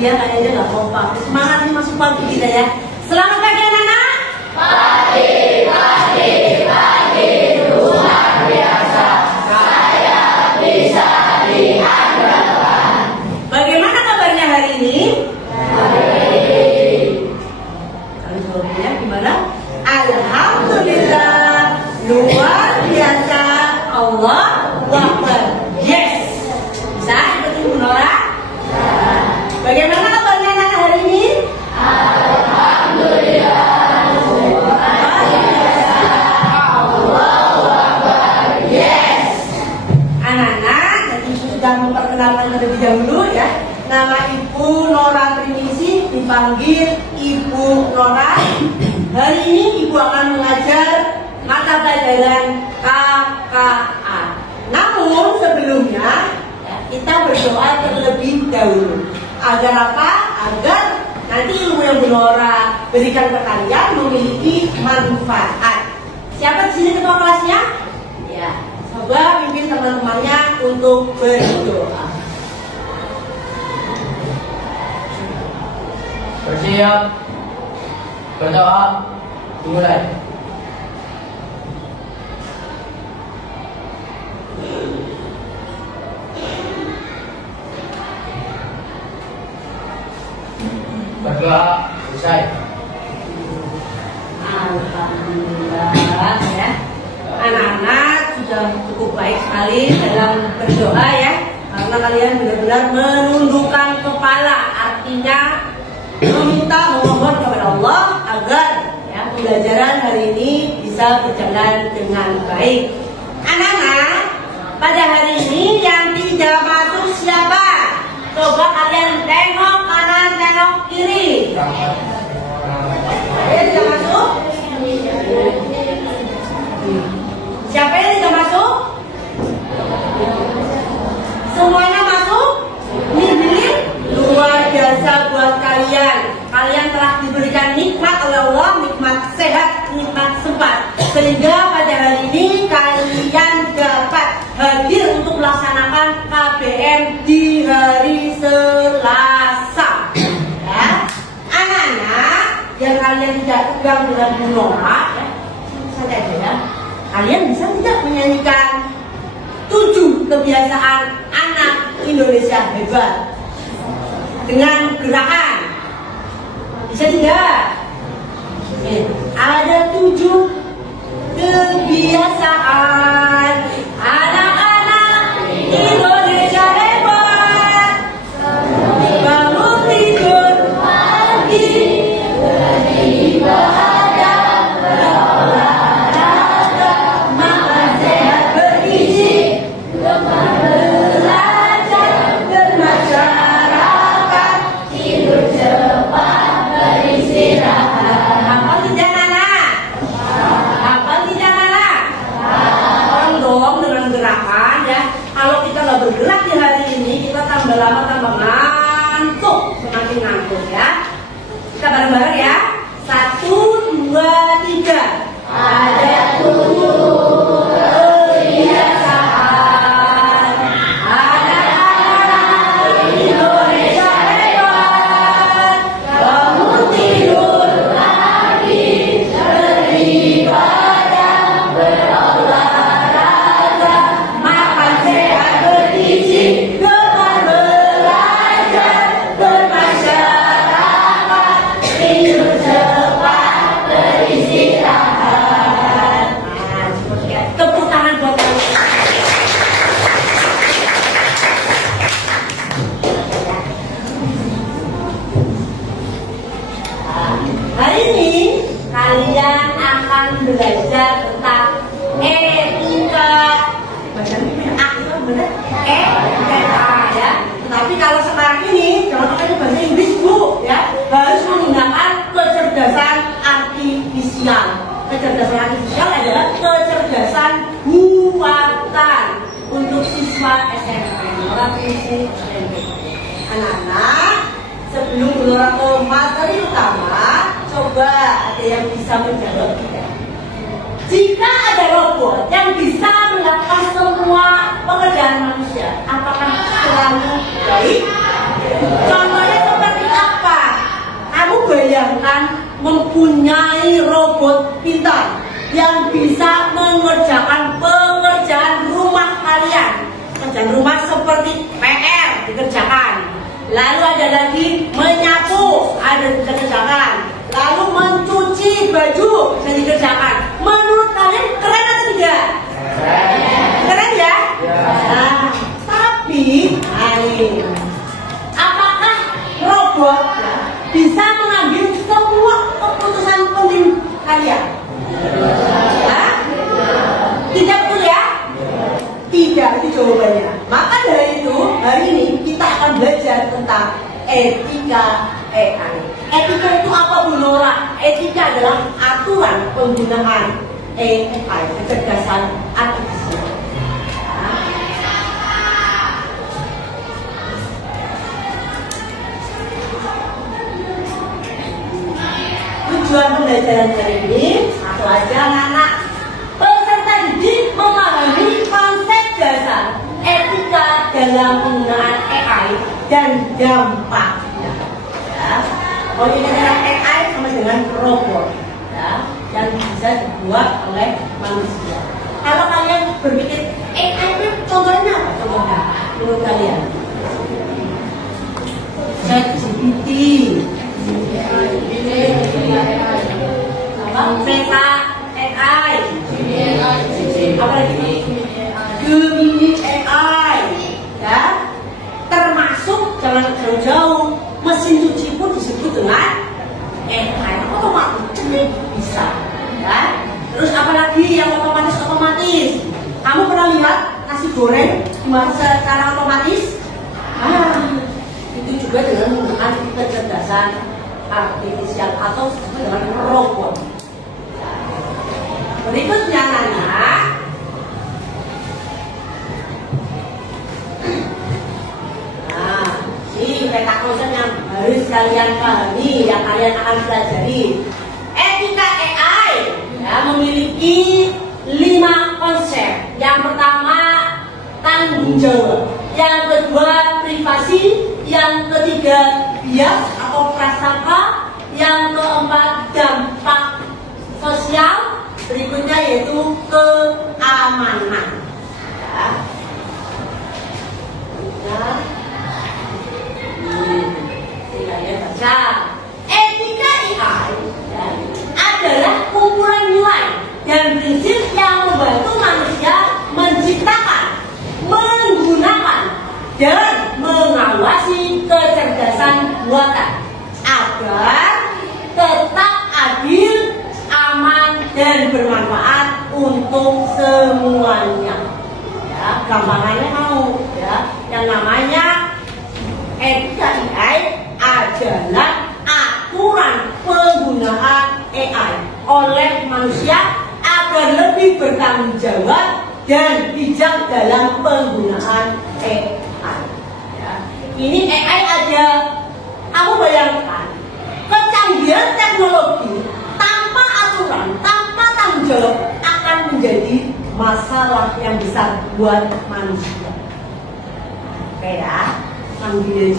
Ya, kayaknya nggak kompak. Semangat nih masuk pagi kita ya. Selamat pagi anak-anak. Pagi, pagi, pagi, luar biasa. Saya bisa diandalkan. Bagaimana kabarnya hari ini? Baik. Kalau jawabnya gimana? Alhamdulillah, luar biasa. Allahu Akbar. Yes. Bisa ikutin Bu Nora? Bagaimana kabarnya anak hari ini? Alhamdulillah, luar biasa. Allahu Akbar. Yes. Anak-anak, jadi sudah memperkenalkan terlebih dahulu ya. Nama Ibu Nora Trinisi, dipanggil Ibu Nora. Hari ini Ibu akan mengajar mata pelajaran KKA. Namun sebelumnya kita berdoa terlebih dahulu. Agar apa? Agar nanti ilmu yang Bu Nora berikan ke kalian memiliki manfaat. Siapa di sini ketua kelasnya? Ya. Coba pimpin teman-temannya untuk berdoa. Bersiap, berdoa, dimulai. Berdoa, selesai. Alhamdulillah ya. Anak-anak sudah cukup baik sekali dalam berdoa ya. Karena kalian benar-benar menundukkan kepala, artinya meminta memohon kepada Allah agar ya, pembelajaran hari ini bisa berjalan dengan baik. Anak-anak, pada hari ini yang tidak masuk siapa? Coba kalian tengok kanan, tengok kiri. Ada tidak masuk? Siapa yang tidak masuk? Semuanya masuk? Ini luar biasa buat kalian. Kalian telah diberikan nikmat oleh Allah, nikmat sehat, nikmat sempat. Sehingga pada hari ini kalian dapat hadir untuk melaksanakan KBM di hari Selasa. Ya. Anak-anak yang kalian tidak pegang dengan Bu Nora, ya, saja ya. Kalian bisa tidak menyanyikan 7 kebiasaan anak Indonesia hebat dengan gerakan? Bisa tidak? Ada 7 kebiasaan anak-anak Indonesia hebat. Bangun tidur pagi, beribadah, berolahraga, makan sehat bergizi, gemar belajar, bermasyarakat, tidur cepat, beristirahat. Apa tidak anak? akan belajar tentang etika. Bacanya itu benar? Etika ya. Tapi kalau sekarang ini jangan pakai bahasa Inggris Bu ya, harus menggunakan kecerdasan artifisial. Kecerdasan artifisial adalah kecerdasan buatan untuk siswa SMP. Anak-anak, sebelum bergerak ke materi utama, coba ada yang bisa menjawab tidak? Jika ada robot yang bisa melakukan semua pekerjaan manusia, apakah selalu baik? Contohnya seperti apa? Kamu bayangkan mempunyai robot pintar yang bisa mengerjakan pekerjaan rumah kalian. Pekerjaan rumah seperti PR dikerjakan. Lalu ada lagi menyapu, ada dikerjakan. Lalu mencuci baju, bisa dikerjakan. Menurut kalian keren atau tidak? Keren ya? Nah, tapi apakah robot bisa mengambil semua keputusan penting kalian? Tidak betul ya? Tidak, itu jawabannya. Maka dari itu, hari ini kita akan belajar tentang etika AI. Etika itu apa Bu Nora? Etika adalah aturan penggunaan AI, kecerdasan artifisial. Tujuan pembelajaran hari ini, satu aja anak-anak, peserta didik memahami konsep dasar etika dalam penggunaan AI dan dampaknya. Ya. Kalau kita dengan AI sama dengan robot, ya, yang bisa dibuat oleh manusia. Kalau kalian berpikir AI itu contohnya apa? Contohnya menurut kalian? ChatGPT, Meta AI, apa lagi? Gemini AI, ya. Termasuk jangan jauh-jauh, mesin cuci pun disebut dengan AI, otomatis cepat bisa, ya. Terus apalagi yang otomatis? Kamu pernah lihat nasi goreng dimasak secara otomatis? Itu juga dengan menggunakan kecerdasan artifisial atau dengan robot. Berikutnya anak, ini peta konsep yang harus kalian pahami, yang kalian akan pelajari. Etika AI ya, memiliki 5 konsep. Yang pertama tanggung jawab, yang kedua privasi, yang ketiga bias atau prasangka, yang keempat dampak sosial, berikutnya yaitu keamanan. Ya. Baca. Etika AI ya, adalah kumpulan nilai dan prinsip yang membantu manusia menciptakan, menggunakan, dan mengawasi kecerdasan buatan agar tetap adil, aman, dan bermanfaat untuk semuanya. Ya, gampangannya mau ya, yang namanya etika AI adalah aturan penggunaan AI oleh manusia agar lebih bertanggung jawab dan bijak dalam penggunaan AI. Ya. Ini AI ada, kamu bayangkan, kecanggihan teknologi tanpa aturan, tanpa tanggung jawab akan menjadi masalah yang besar buat manusia. Oke ya. Canggih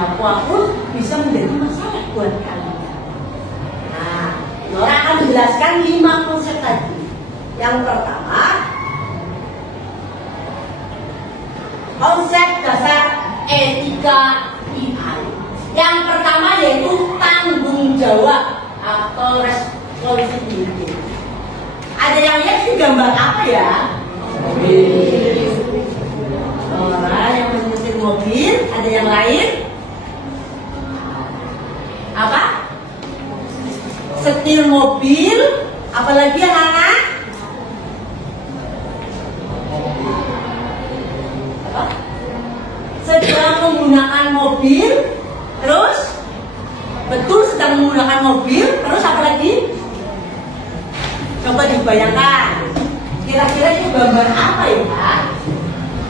apapun bisa menjadi masalah buat kalian. Nah, Nora akan menjelaskan 5 konsep tadi. Yang pertama, konsep dasar etika AI. Yang pertama yaitu tanggung jawab atau responsibility. Ada yang lihat ini gambar apa ya? Orang yang menyetir mobil, ada yang lain? Apa? Setir mobil, Apalagi anak-anak? Sedang menggunakan mobil, terus betul sedang menggunakan mobil, terus apa lagi? Coba dibayangkan, kira-kira itu gambar apa ya?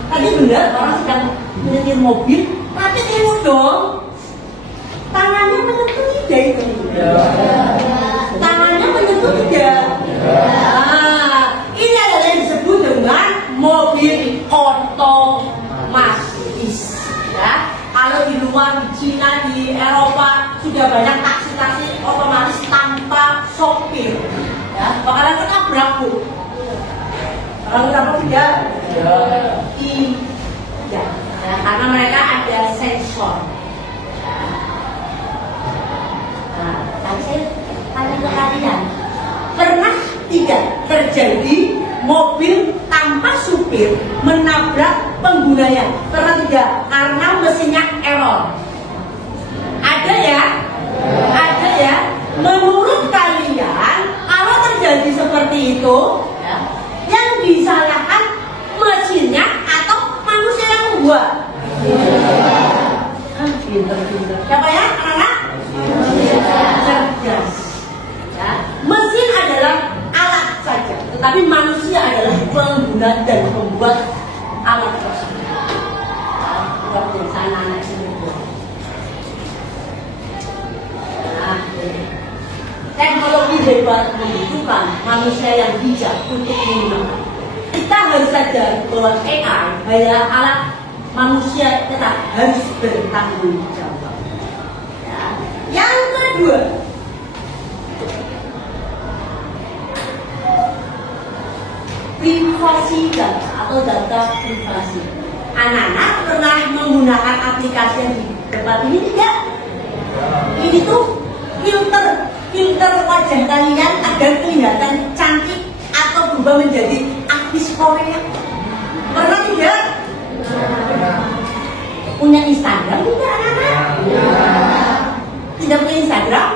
Tadi benar orang sedang menyetir mobil, tapi tengok dong, tangannya menyentuh tidak itu? Tangannya menyentuh tidak? Ini adalah yang disebut dengan mobil otomatis. Ya, kalau di luar, di Cina, di Eropa sudah banyak taksi-taksi otomatis tanpa sopir. Ya, bakalan ketabrak bu. Kalau ketabrak tidak? Tidak. Ya, karena mereka ada sensor. Nah, saya tanya ke kalian, pernah tidak terjadi mobil tanpa supir menabrak penggunanya? Pernah tidak? Karena mesinnya error. Ada ya? Ada ya? Menurut kalian, kalau terjadi seperti itu, ya, yang disalahkan mesinnya atau manusia yang membuat? Pinter-pinter. Siapa ya, anak-anak? Cerdas. Ya. Mesin adalah alat saja, tetapi manusia adalah pengguna dan pembuat alat tersebut. Buat sana anak sini. Nah, teknologi hebat membutuhkan manusia yang bijak untuk menggunakan. Kita harus sadar bahwa AI adalah alat, manusia tetap harus bertanggung jawab. Ya. Yang kedua, privasi data atau data privasi. Anak-anak pernah menggunakan aplikasi yang di depan ini tidak? Ini tuh filter wajah kalian agar kelihatan cantik atau berubah menjadi artis Korea. Pernah tidak? Punya Instagram tidak anak-anak? Tidak punya Instagram?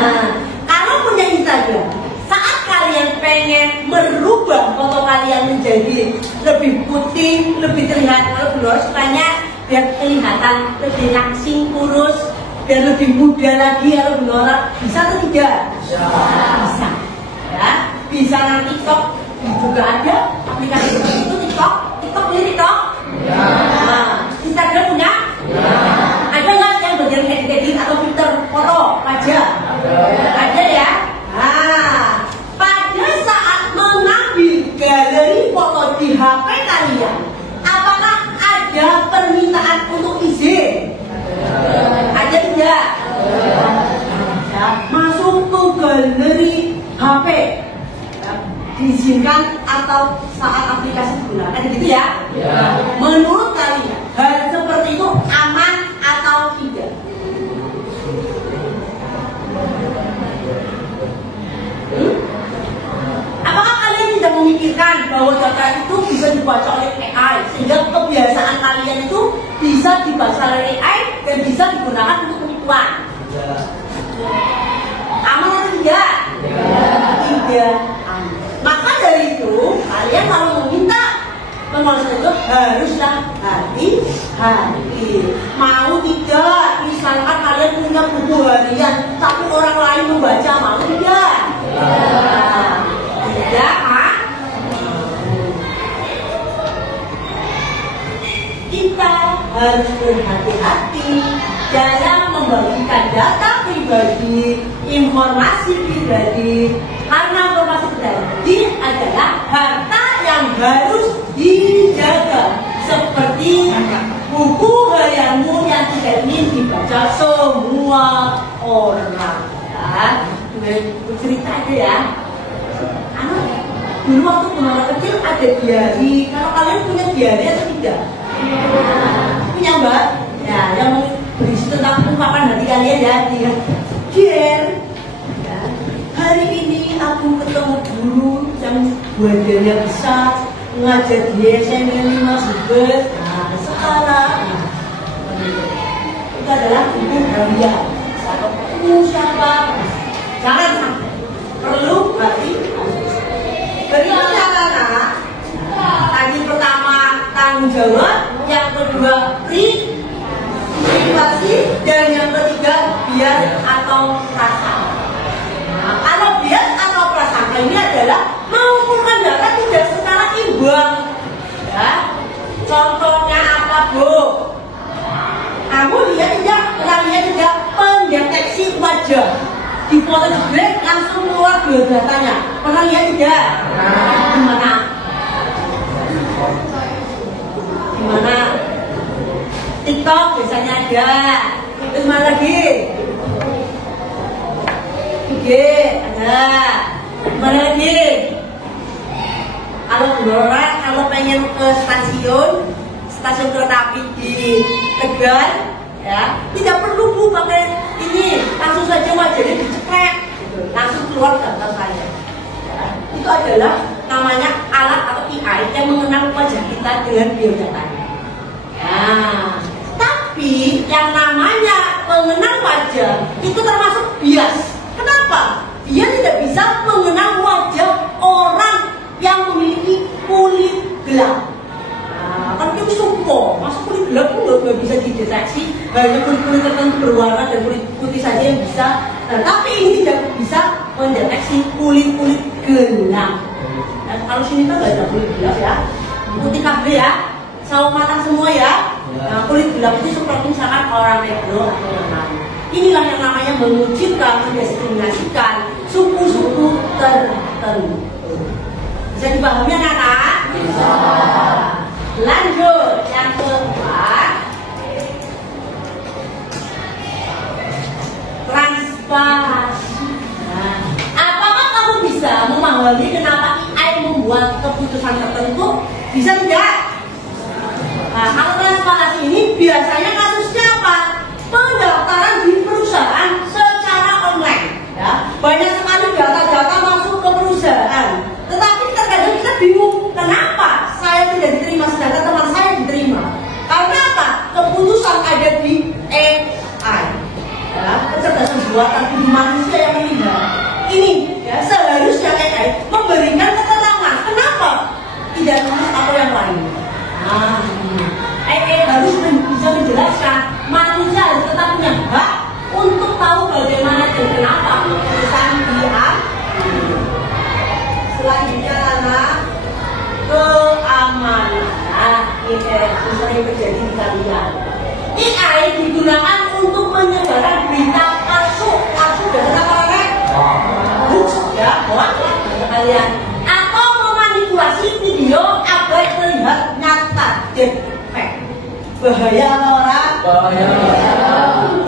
Nah, kalau punya Instagram, saat kalian pengen merubah foto kalian menjadi lebih putih, lebih terlihat, kalau belum sukanya biar kelihatan lebih langsing, kurus, biar lebih muda lagi, kalau belum bisa atau tidak? Bisa. Ya, bisa. Nanti TikTok juga ada aplikasi seperti itu. TikTok punya TikTok? Nah, Instagram punya? Ada nggak yang bagian edit atau filter foto wajah? Ada ya? Nah, pada saat mengambil galeri foto di HP kalian, apakah ada permintaan untuk izin? Ada tidak? Ya, masuk ke galeri HP, ya, diizinkan atau saat aplikasi digunakan, gitu ya? Menurut kalian, hal seperti itu aman atau tidak? Apakah kalian tidak memikirkan bahwa data itu bisa dibaca oleh AI, sehingga kebiasaan kalian itu bisa dibaca oleh AI dan bisa digunakan untuk penipuan? Aman atau tidak? Tidak aman. Maka dari itu, kalian kalau meminta pembahasan itu haruslah hati-hati. Mau tidak? Misalkan kalian punya buku harian, tapi orang lain membaca, mau tidak? Tidak, kan? Kita harus berhati-hati dalam membagikan data pribadi, informasi pribadi, karena informasi pribadi adalah harta yang harus dijaga, seperti buku harianmu yang tidak ingin dibaca semua orang. Ya, cerita aja ya. Dulu waktu Bunara kecil ada diari. Kalau kalian punya diari atau tidak? Punya mbak? Ya, yang berisi tentang ungkapan hati kalian ya. Dear, ya, hari ini aku ketemu guru yang badannya besar, ngajar di SMP 5 Brebes. Nah, sekarang itu adalah buku harian. Siapa? Jangan sampai perlu jawab, yang kedua privasi, dan yang ketiga bias atau prasangka. Nah, kalau bias atau prasangka ini adalah mengumpulkan data tidak secara imbang. Ya. Contohnya apa, Bu? Kamu lihat tidak pendeteksi wajah di foto jeblek langsung keluar biodatanya. Pernah lihat tidak? Gimana? TikTok biasanya ada. Terus mana lagi? Oke, ada. Mana lagi? Kalau pengen ke stasiun kereta api di Tegal, ya, tidak perlu Bu pakai ini, langsung saja wajahnya dicekrek, langsung keluar data saya. Ya, itu adalah namanya alat atau AI yang mengenal wajah kita dengan biodatanya. Ya, tapi yang namanya mengenal wajah itu termasuk bias. Kenapa? Dia tidak bisa mengenal wajah orang yang memiliki kulit gelap. Nah, kan itu supo, masuk kulit gelap pun nggak bisa dideteksi. Hanya kulit-kulit tertentu berwarna dan kulit putih saja yang bisa. Nah, tapi ini tidak bisa mendeteksi kulit-kulit gelap. Nah, kalau sini kan nggak ada kulit gelap ya, putih kabel ya, sawo matang semua ya. Nah, kulit gelap itu seperti misalkan orang negro atau yang lain. Inilah yang namanya mengucilkan, mendiskriminasikan suku-suku tertentu. Bisa dipahami anak-anak? Bisa. Lanjut yang keempat, transparansi. Nah, apakah kamu bisa memahami kenapa AI membuat keputusan tertentu? Bisa tidak? Nah, kalau transparansi ini biasanya kasusnya apa? Pendaftaran di perusahaan secara online. Ya, banyak sekali data-data masuk ke perusahaan. Tetapi terkadang kita bingung, kenapa saya tidak diterima sedangkan teman saya diterima? Karena apa? Keputusan ada di AI, ya, kecerdasan buatan budi manusia yang melihat. Ini ya, seharusnya AI memberikan keterangan kenapa tidak tulis atau yang lain. Nah, AI harus bisa menjelaskan, manusia harus tetap punya hak untuk tahu bagaimana dan kenapa keputusan diambil. Selanjutnya anak, keamanan. Nah, ini sering terjadi di kalian. AI digunakan untuk menyebarkan berita palsu dan apa kan? Hoax ya, hoax kalian. Atau memanipulasi video agar terlihat nyata deepfake. Bahaya orang. Bahaya.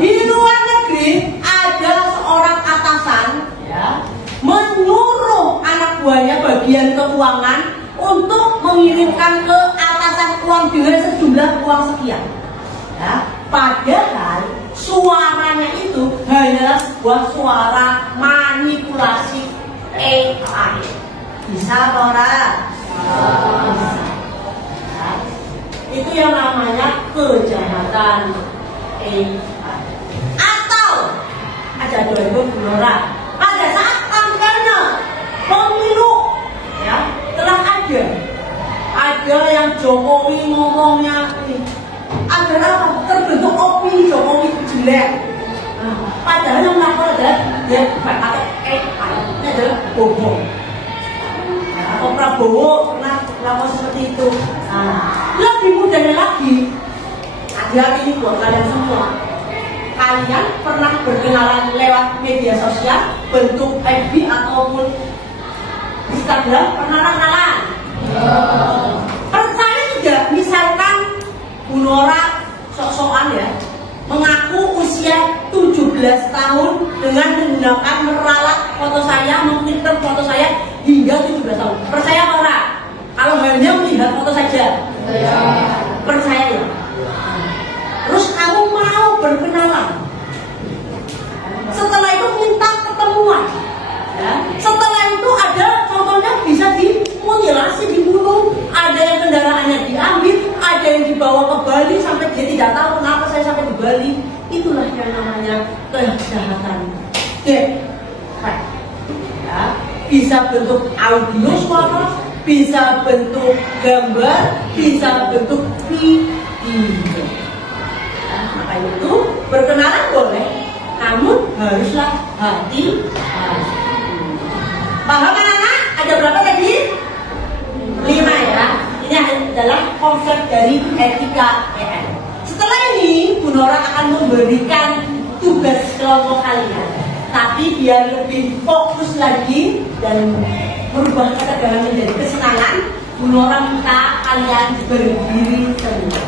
Di luar negeri ada seorang atasan ya, menyuruh anak buahnya bagian keuangan untuk mengirimkan ke atasan uang dengan sejumlah uang sekian. Ya, padahal suaranya itu hanyalah sebuah suara manipulasi AI. Bisa orang? Bisa. Ya, itu yang namanya kejahatan AI. Atau ada dua orang. Pada saat kampanye pemilu ya, telah ada yang Jokowi ngomongnya adalah terbentuk opini Jokowi jelek. Nah, padahal yang melakukan adalah dia pakai AI, ini adalah bohong. Nah, atau Prabowo pernah melakukan seperti itu. Nah, lebih mudahnya lagi, hati-hati ini buat kalian semua. Kalian pernah berkenalan lewat media sosial, bentuk FB ataupun Instagram, pernah kenalan? Percaya tidak? Misalkan Bu Nora sok-sokan ya, mengaku usia 17 tahun dengan menggunakan meralat foto saya, memfilter foto saya hingga 17 tahun. Percaya apa enggak? Kalau hanya melihat foto saja, percaya ya? Terus kamu mau berkenalan, setelah itu minta ketemuan ya. Setelah itu ada contohnya bisa dimutilasi, dibunuh, ada yang kendaraannya diambil, ada yang dibawa ke Bali sampai dia tidak tahu kenapa saya sampai di Bali. Itulah yang namanya kejahatan deepfake ya. Bisa bentuk audio suara, bisa bentuk gambar, bisa bentuk video. Nah, maka itu berkenalan boleh, namun haruslah hati-hati. Paham anak-anak? Ada berapa tadi? 5 ya. Ini adalah konsep dari etika EN. Setelah ini, Bu Nora akan memberikan tugas kelompok kalian. Tapi biar lebih fokus lagi dan merubah ketegangan menjadi kesenangan, Bu Nora minta kalian berdiri semua.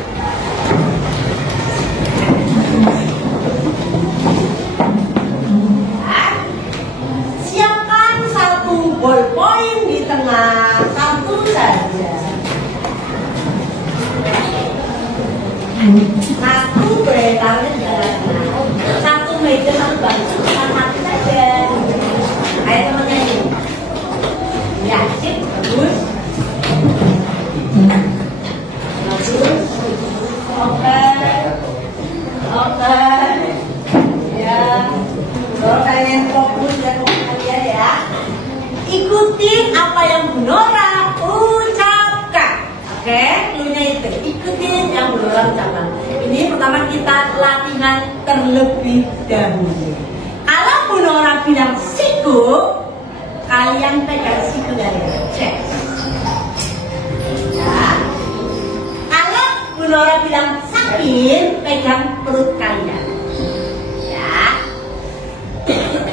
Siapkan satu ballpoint di tengah, satu saja. Satu beredarnya di tengah, satu meja, satu bangku, satu saja. Ayo temennya ini. Ya, sip, bagus. Bagus. Oke. Oke. Ya. Kalau kalian fokus dan kalian ya. Ikutin apa yang Bu Nora ucapkan. Oke, cluenya itu. Ikutin yang Bu Nora ucapkan. Ini pertama kita latihan terlebih dahulu. Kalau Bu Nora bilang siku, kalian pegang siku dari cek. Ya. Kalau Bu Nora bilang sakit, pegang perut kalian. Ya.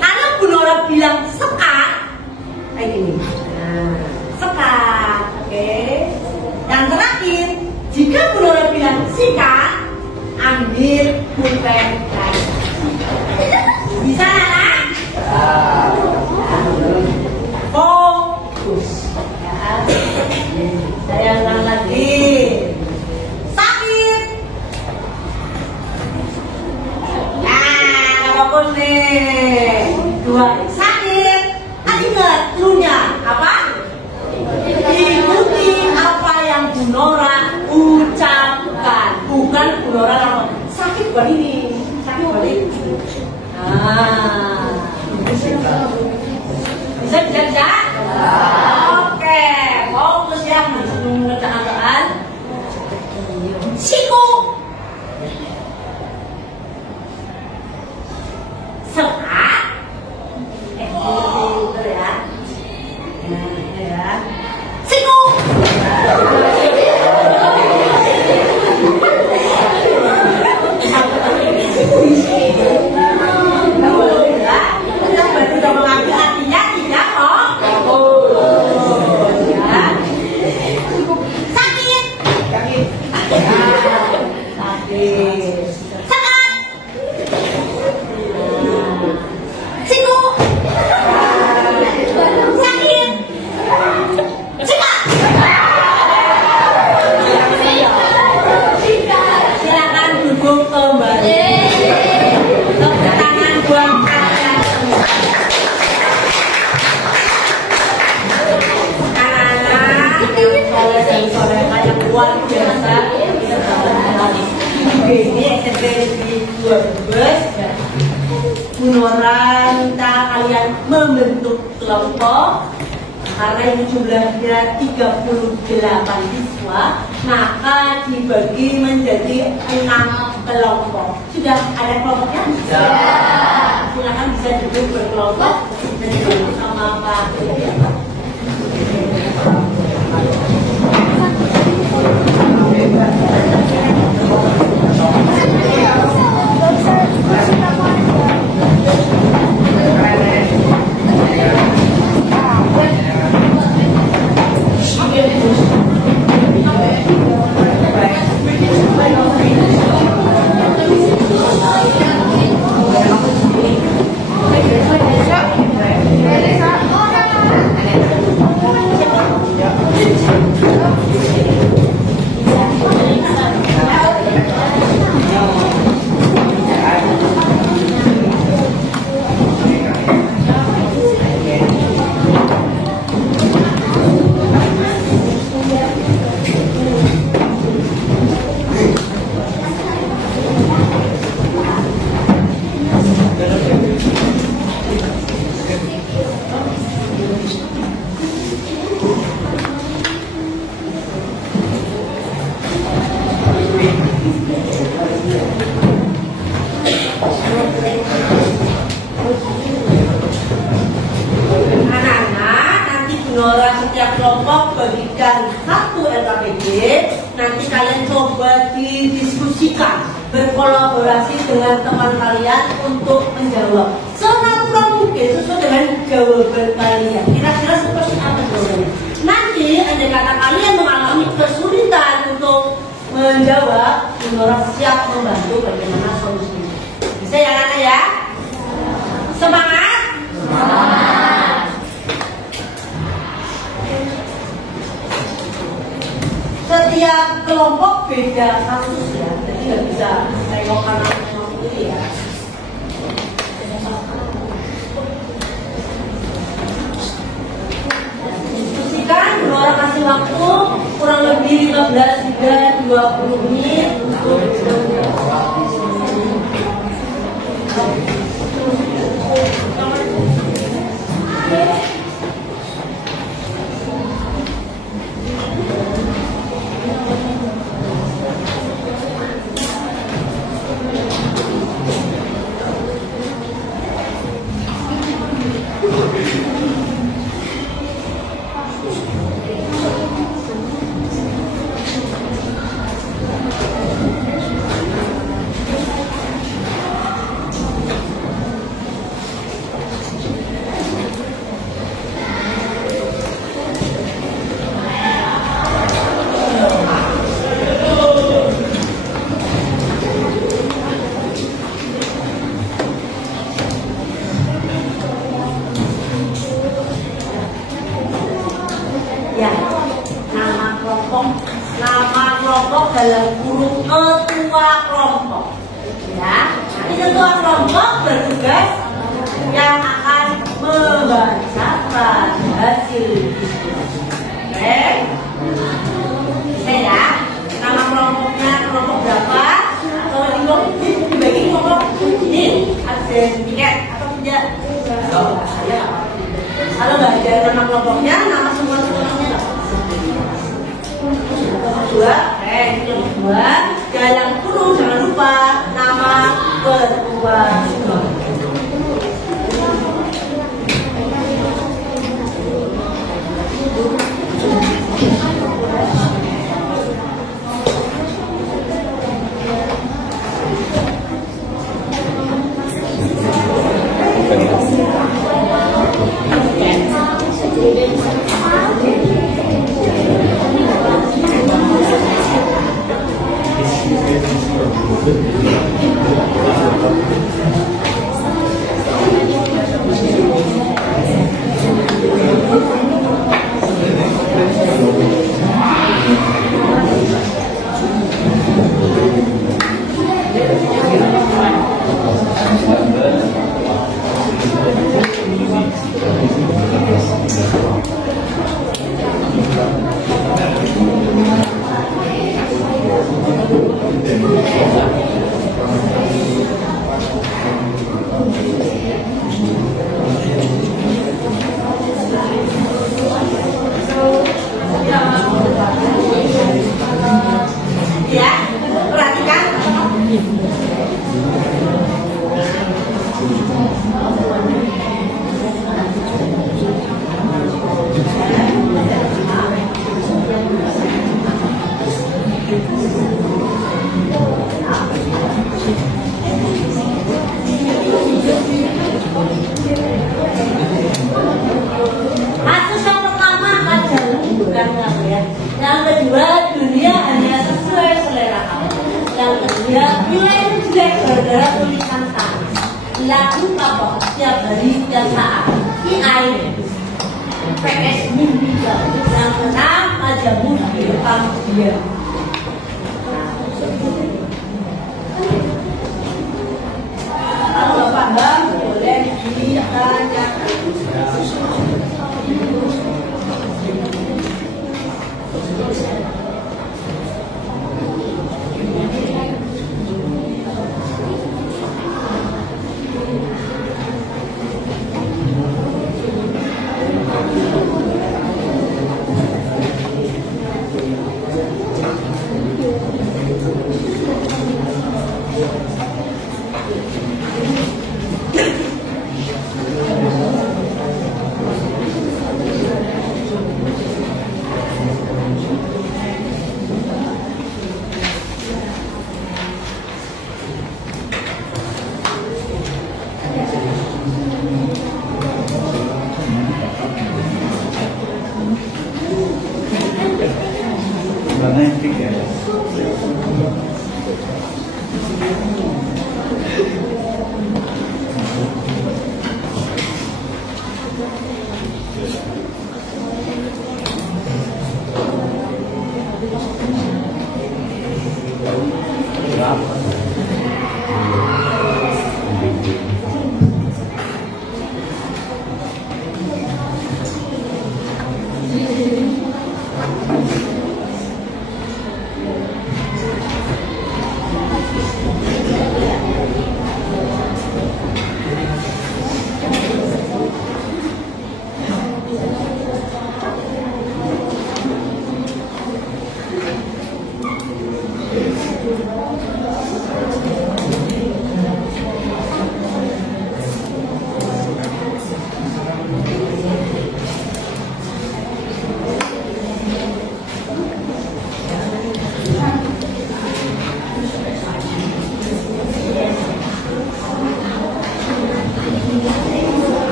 Kalau Bu Nora bilang sekat, kayak gini. Nah, sekat, oke. Yang terakhir, jika Bu Nora bilang sikat, ambil pulpen kain. Bisa anak? Fokus. Ya. Saya ulang lagi. Sakit. Nah, fokus nih. 2. Sakit. Ingat cluenya apa? Ikuti apa yang Bu Nora ucapkan. Bukan Bu Nora langsung sakit bukan ini, sakit bukan ini. Nah, bisa? Oke, fokus ya, mengerjakan siku, sekat, gitu ya. Nah, ya, siku. Sudah mengambil artinya tidak ya. Sakit. Sakit. Sekat. Siku. Sakit. Sekat. Silakan duduk kembali. Tepuk tangan buat kalian semua. Soleh-soleh yang luar biasa. Ini SMP 12. Bu Nora minta kalian membentuk kelompok. Karena ini jumlahnya 38 siswa, maka dibagi menjadi 6 kelompok. Sudah ada kelompoknya? Sudah. Silakan bisa duduk berkelompok dan dibantu sama Pak. kelompok bagikan 1 LKPD. Nanti kalian coba didiskusikan, berkolaborasi dengan teman kalian untuk menjawab senatural mungkin sesuai dengan jawaban kalian. Kira-kira seperti apa jawabannya? Nanti andai kata kalian mengalami kesulitan untuk menjawab, Nora siap membantu bagaimana solusinya. Bisa ya anak ya? Semangat! Semangat. Setiap kelompok beda kasus ya, jadi nggak bisa tengok kanan tengok kiri ya. Diskusikan, Nora kasih waktu kurang lebih 15 hingga 20 menit untuk ya, nama kelompok dalam kurung ketua kelompok ya. Nanti ketua kelompok bertugas yang akan membaca hasil diskusi. Oke, bisa ya? Nama kelompoknya kelompok berapa? Atau dibagi kelompok ini ada tiket atau tidak? Ya. Kalau nggak ada nama kelompoknya, nama semua kelompoknya nggak. Kedua, kelompok 2 dalam kurung jangan lupa nama ketua kelompok. Kasus yang pertama adalah bukan kamu ya. Yang kedua, dunia hanya sesuai selera kamu. Yang ketiga, nilai jelek gara-gara tulisan tangan. Lagu kapok setiap hari dan saat. AI PS mimpi kamu. Yang keenam, ajamu di depan dia. Kalau paham, boleh ditanyakan. karena etik ya.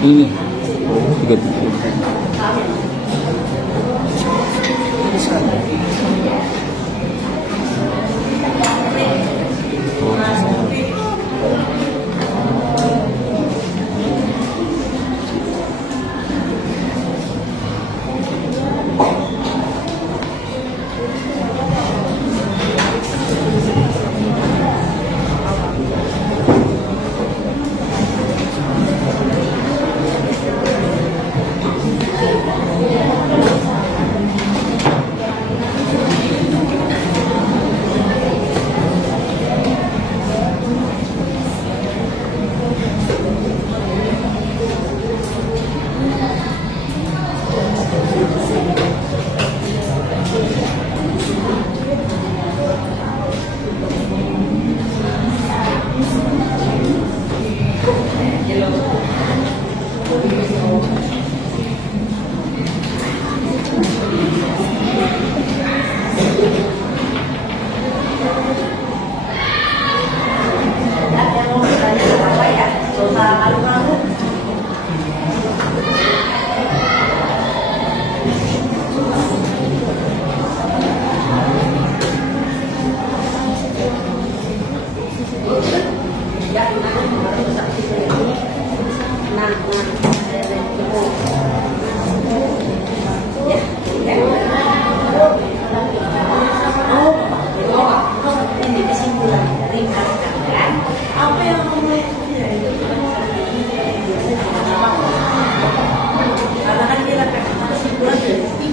Ini 33.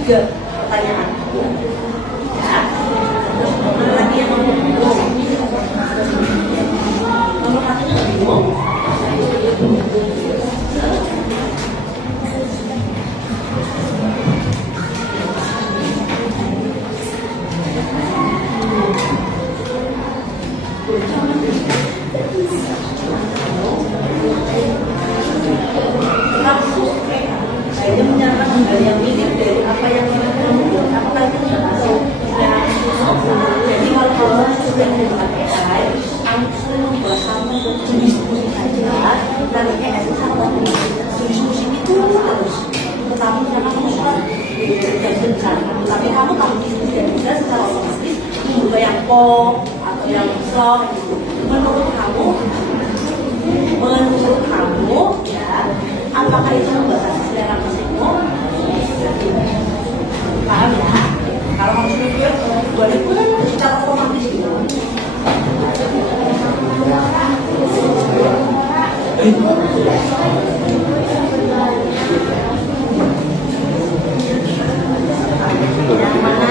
3 pertanyaan. Ya. Terus lagi yang nomor 1 bingung. Saya menyarankan hal yang mirip dari apa yang aku tadi sudah masuk. Jadi kalau kamu sudah menggunakan AI, kamu sudah membuat kamu berdiskusi saja. Dan AI itu sangat diskusi itu harus. Tetapi karena kamu sudah tidak gencar, tapi kamu diskusi dan juga secara otomatis juga yang pop atau yang soft gitu. Menurut kamu ya, apakah itu membatasi selera musikmu? Paham ya? Kalau kamu mikir, boleh pun secara otomatis gitu. Yang mana?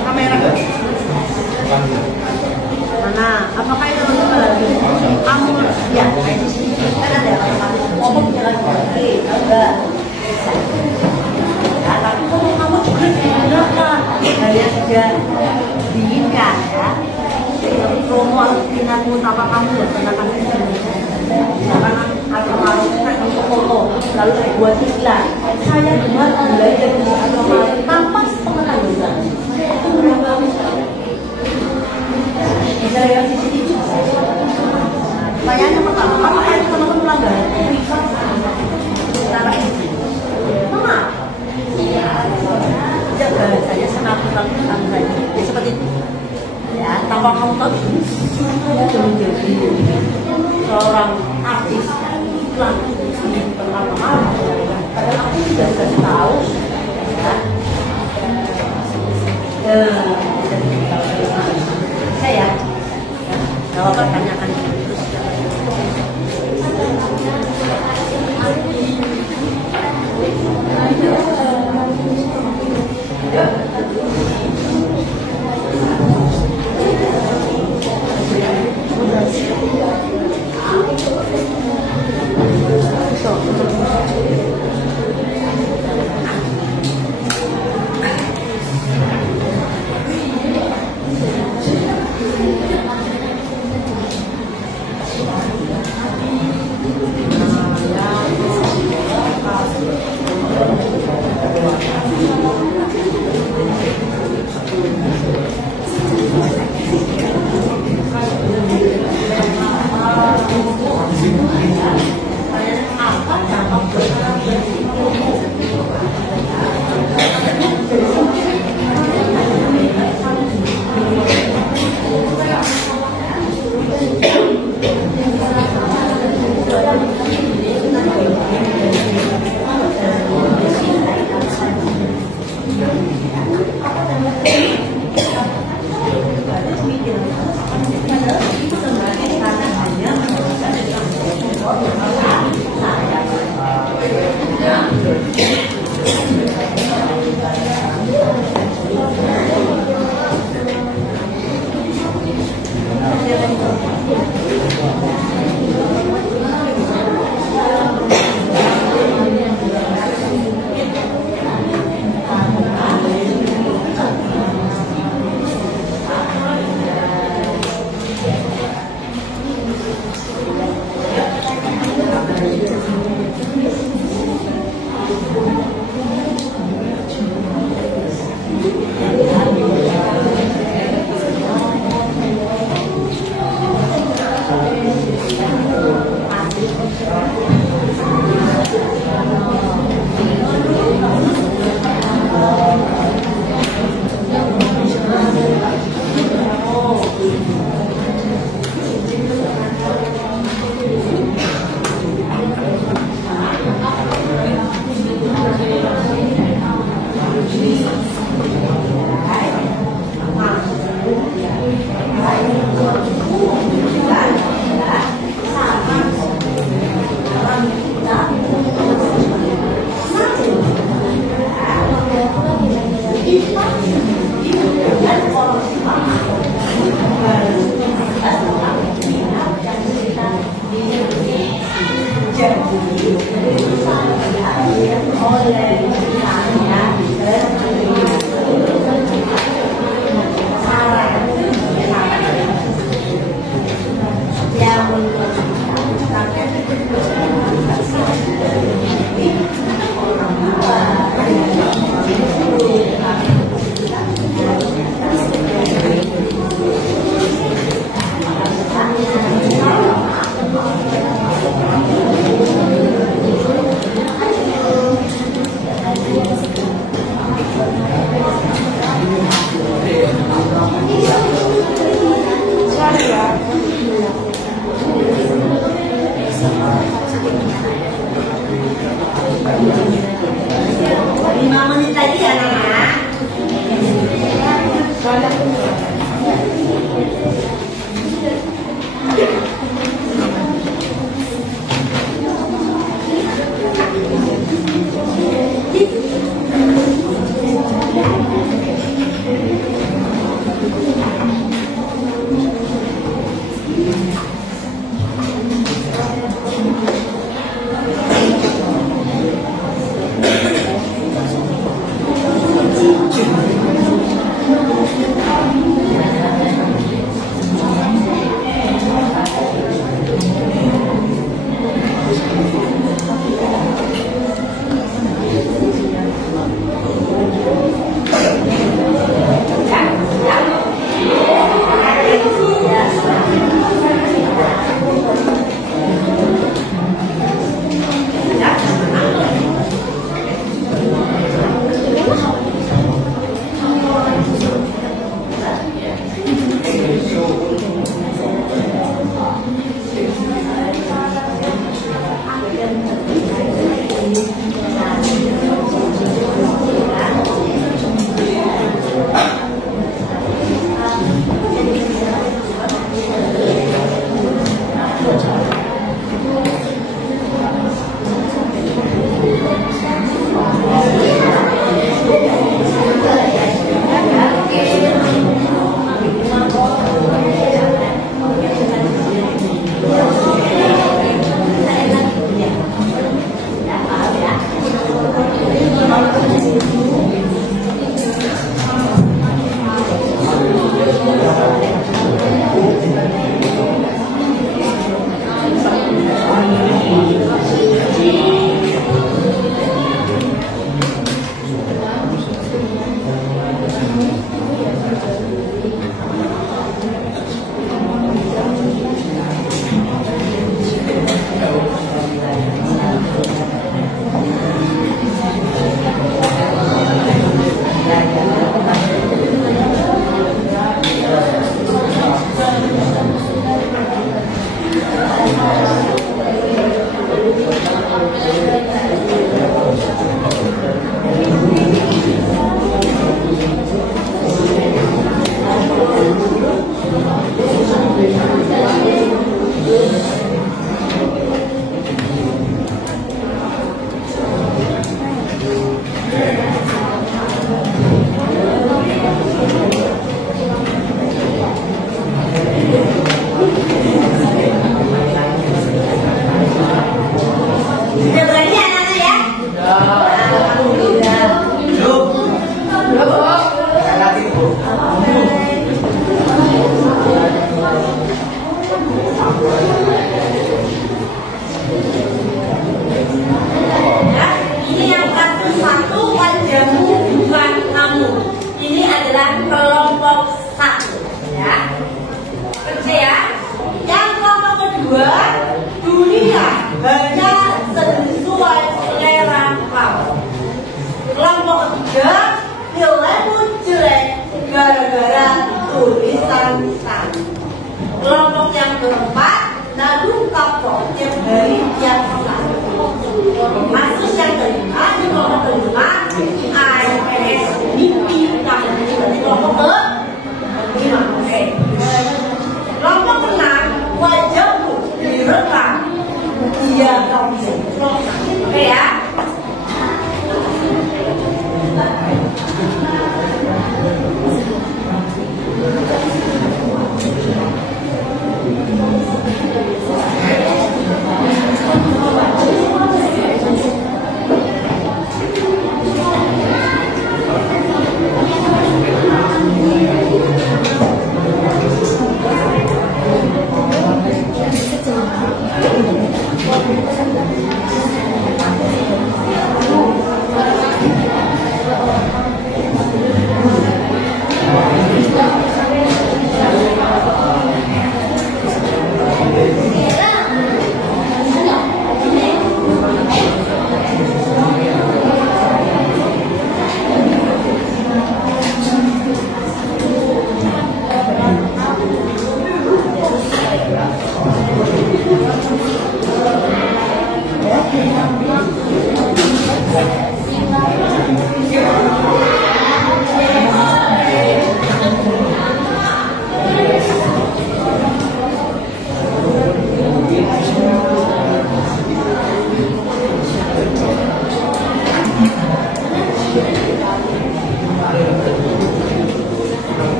Kamera mana? Apakah itu lagi? Kamu ya di sini kan ada ngomong jalan lagi, enggak? Ya, tapi kalau kamu juga digunakan dari sudah diinginkan ya. Promo atau minat utama kamu menggunakan misalkan almarhum untuk foto lalu buat iklan. Saya dengar belajar di agama tanpa pengetahuan itu berubah. Bisa lihat di sini. Pertanyaan yang pertama, apakah itu teman-teman melanggar? Cara ini, mama, jaga saja senang-senang saja. Ya seperti itu. Ya, tanpa kamu tahu itu menjadi seorang artis iklan di tengah-tengah. Padahal aku juga sudah tahu. Saya jawab pertanyaan terus.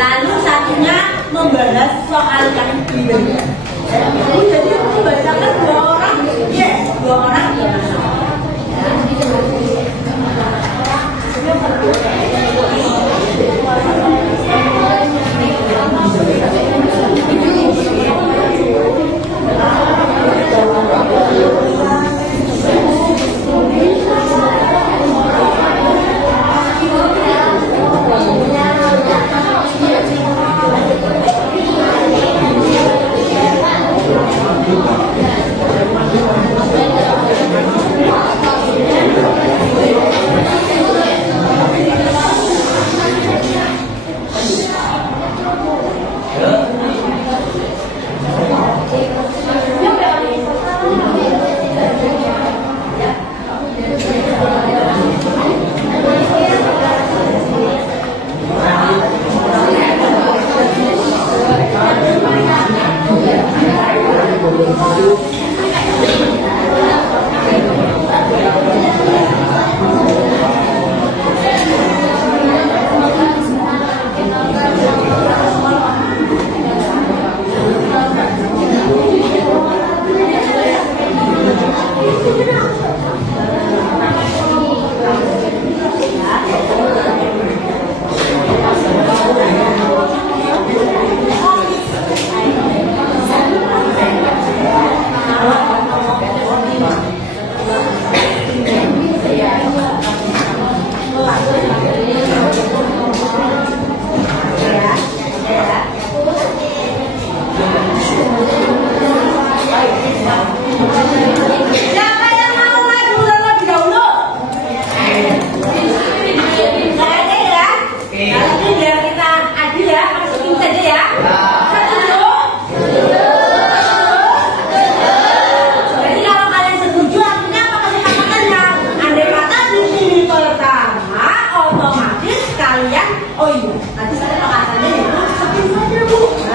lalu satunya membalas soal yang diberikan. Jadi membacakan dua orang, yes, dua orang.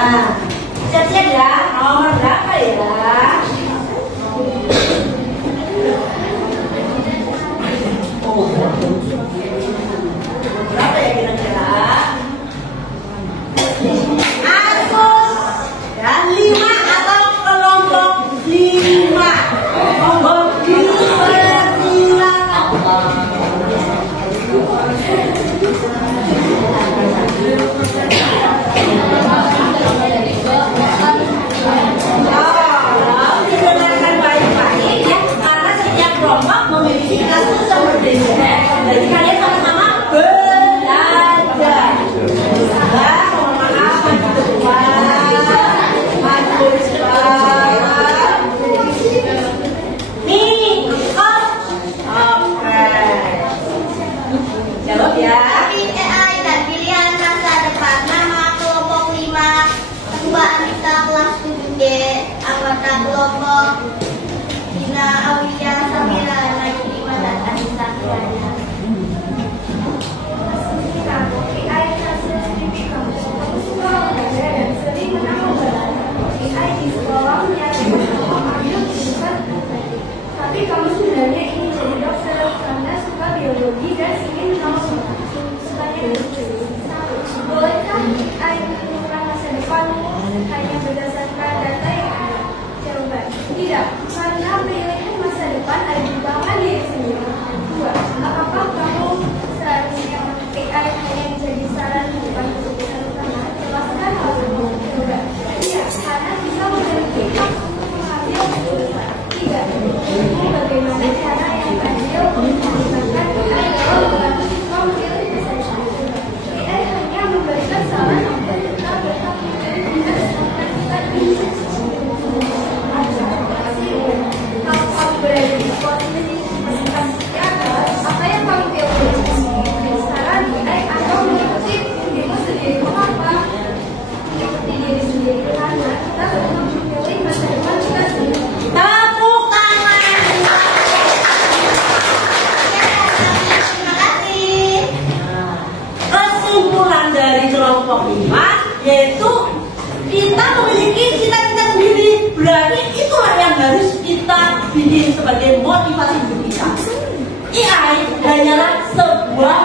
Nah, siap-siap ya. Nomor berapa ya? Berapa ya kira-kira? Asus dan 5 atau kelompok 5. Kelompok 5 silakan. Didengarkan baik-baik ya, karena setiap kelompok memiliki kasus yang berbeda. Jadi kalian sama-sama belajar. Mohon maaf, maju depan, maju depan. Nih, oke. Jawab ya. AI dan pilihan masa depan. Nama kelompok 5. Ketua Anita kelas 7D. Anggota kelompok Dina Aulia Samira Najima dan Anissa Kiranya. AI sering menang AI di sekolah menyatakan kamu ambil jurusan, tapi kamu sebenarnya ingin jadi dokter karena suka biologi dan ingin kamu sukanya lucu. Bolehkah AI menentukan masa depanmu hanya berdasarkan data yang ada? Jawaban: tidak, karena pilihan masa depan ada di tangan diri sendiri. 2. Apakah kamu seharusnya memakai AI hanya menjadi saran bukan keputusan utama? Jelaskan hal tersebut. Jawaban: iya, karena bisa membantu kamu mengambil keputusan. 3. Bagaimana cara yang adil menyelesaikan AI dalam membantu siswa memilih masa depan? AI hanya memberikan saran untuk kita berhak memilih dan kita bisa. Kalau kamu berada di posisi seperti apa yang kamu pilih? Saran AI atau mengikuti dirimu sendiri? Mengapa? Mengikuti diri sendiri karena kita berhak memilih masa depan kita sendiri. Tepuk tangan. Terima kasih. Kesimpulan dari kelompok 5 yaitu kita memiliki cita-cita sendiri. Berarti itulah yang harus kita bikin sebagai motivasi hidup kita. AI hanyalah sebuah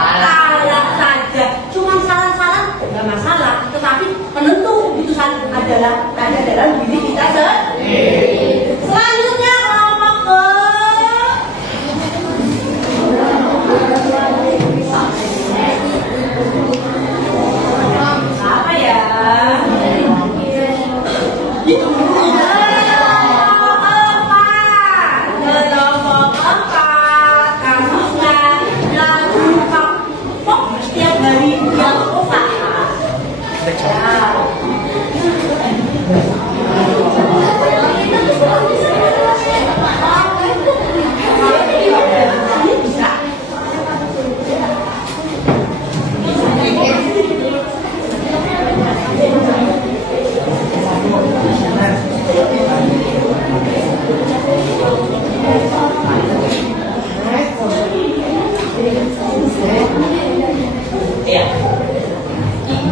alat saja. Cuma saran-saran nggak masalah, tetapi penentu putusan adalah ada dalam diri kita sendiri. Selanjutnya kelompok apa ya? Kelompok 4 kasusnya lakukan setiap hari yang usaha. Ini bisa. Ya.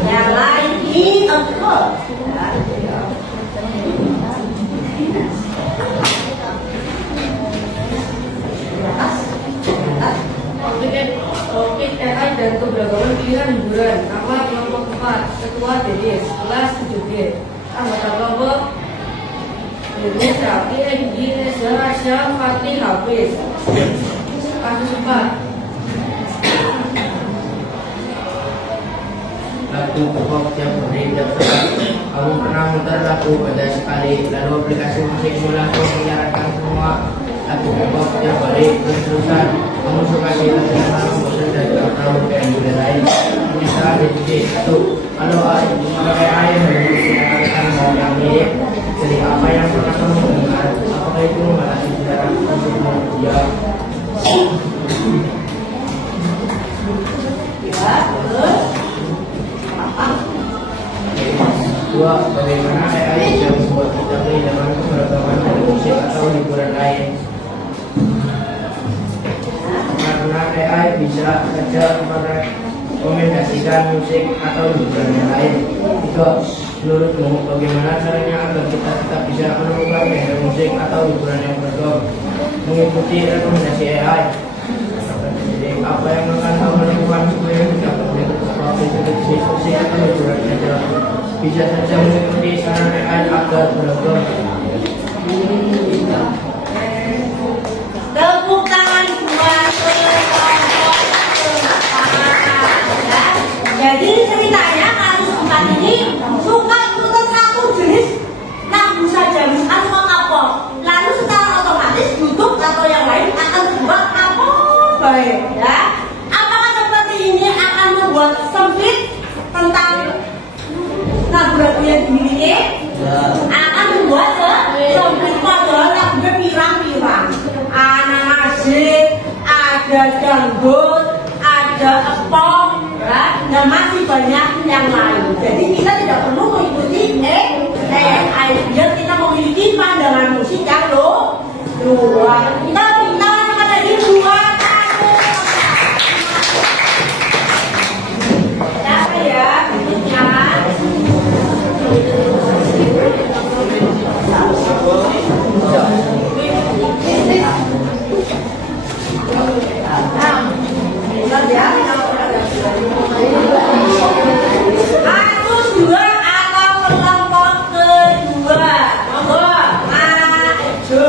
Yang lain ini engkau. Topik AI dan keberagaman pilihan hiburan. Nama kelompok 4. Ketua Dedis, kelas 7D. Anggota kelompok Indonesia, ING, Rasya, Fatih, Hafiz. Kasus 4. Lagu pokok yang berbeda. Kamu pernah muter lagu pada sekali, lalu aplikasi musik langsung menyarankan semua lagu pokok yang balik terusan. Kamu suka lagu yang malam bosan dan tak tahu kayak juga lain. Bisa jadi satu. Kalau pakai air menyarankan mau yang mirip. Jadi apa yang pernah kamu dengar? Apakah itu membatasi sejarah untuk dia? Ya, terus. Dua, bagaimana AI bisa membuat kita kehilangan keberagaman dari musik atau hiburan lain? Karena AI bisa saja rekomendasikan musik atau hiburan yang lain. 3. Menurutmu bagaimana caranya agar kita tetap bisa menemukan genre musik atau hiburan yang cocok mengikuti rekomendasi AI? Jadi apa yang akan kamu lakukan supaya tidak mengikuti diskusi atau hiburan yang cocok? Bisa saja mengikuti saran AI agar beragam. Tepuk tangan buat kelompok ya. Jadi ceritanya kasus bukan ini suka putar satu jenis lagu saja, misalkan kapok. Lalu secara otomatis YouTube atau yang lain akan membuat apa baik ya. Apakah seperti ini akan membuat sempit tentang lagu-lagu yang dimiliki? Akan membuat sempit padahal lagunya pirang-pirang. Anak asik, ada dangdut, ada pop, ya, dan masih banyak yang lain. Jadi kita tidak perlu mengikuti AI biar kita memiliki pandangan musik yang luas. Kita minta kepada ibu apa ya? Kasus 2 atau kelompok kedua, monggo maju.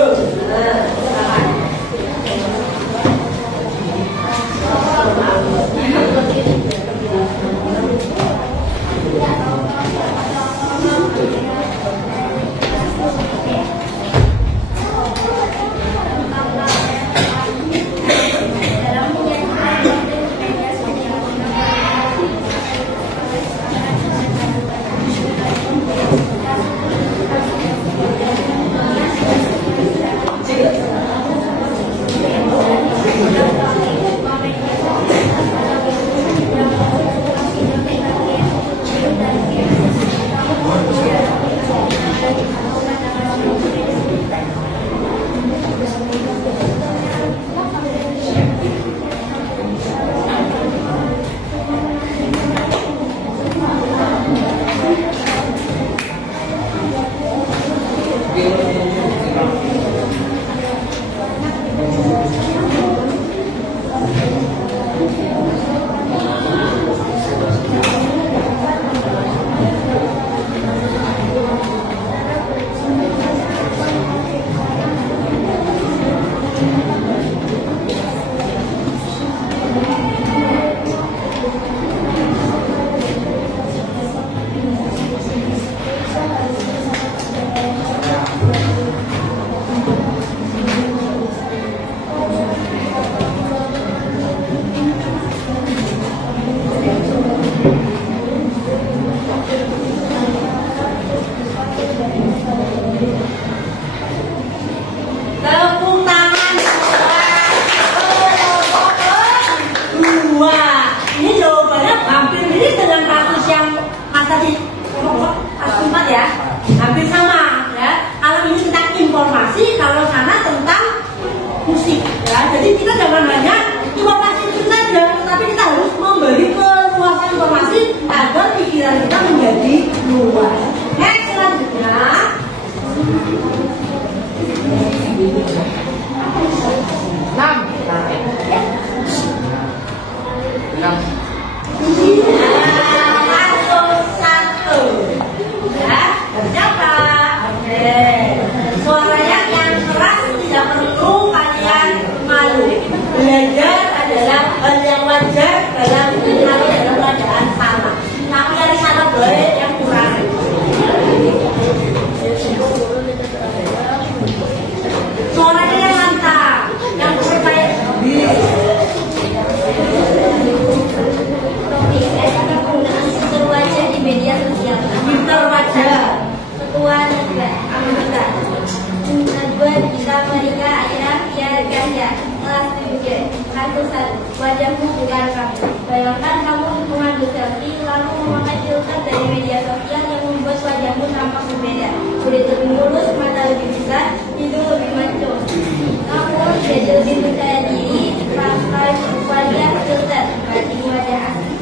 Tepuk tangan dua. Ini jawabannya hampir mirip dengan kasus yang kasus 4 ya, hampir sama ya. Kalau ini tentang informasi, kalau sana tentang musik ya. Jadi kita jangan hanya informasi itu saja, tapi kita harus memberi keluasan informasi agar pikiran kita menjadi luas. Next selanjutnya. Masuk 1 ya, siapa? Oke, suaranya yang keras tidak perlu kalian malu. Belajar adalah hal yang wajar dalam keadaan sama. Tapi dari sana boleh yang kurang. Suaranya yang mantap, yang percaya diri. Filter wajah di media sosial. Filter wajah. Ketua Amerika. Kedua kita Amerika adalah Via Ganja. Kelas 7. Kasus 1. Wajahmu bukan kamu. Bayangkan kamu mengambil selfie lalu memakai filter dari media sosial yang membuat wajahmu tampak berbeda. Kulit lebih mulus, mata lebih besar, hidung lebih mancung. Namun jadi lebih percaya diri pakai wajah filter dibanding wajah asli.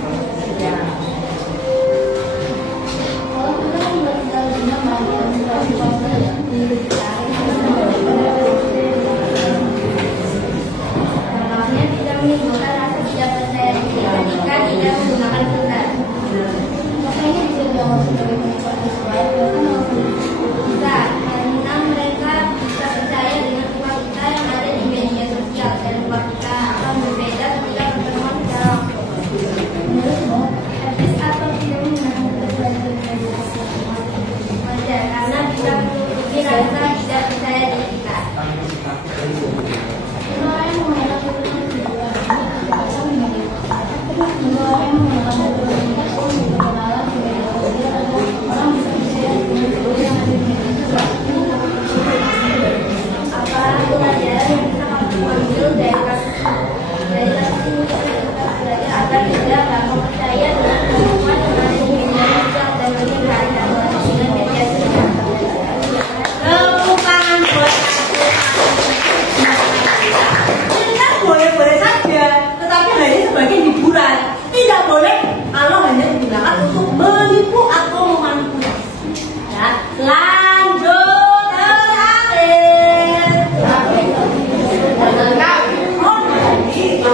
Untuk orang yang menggunakan metode komunikasi untuk kenalan dengan teknologi agar orang bisa percaya dengan teknologi yang ada di Indonesia. Apa pelajaran yang bisa kamu ambil dari kasus ini agar tidak gampang percaya dengan kemampuan yang ada di Indonesia dan meninggalkan dengan media sosial. Tepuk tangan buat aku. Ini kan boleh-boleh saja, tetapi hanya sebagai hiburan. Tidak boleh kalau hanya digunakan untuk menipu atau memanipulasi. Ya, lanjut terakhir. Oh, tiga.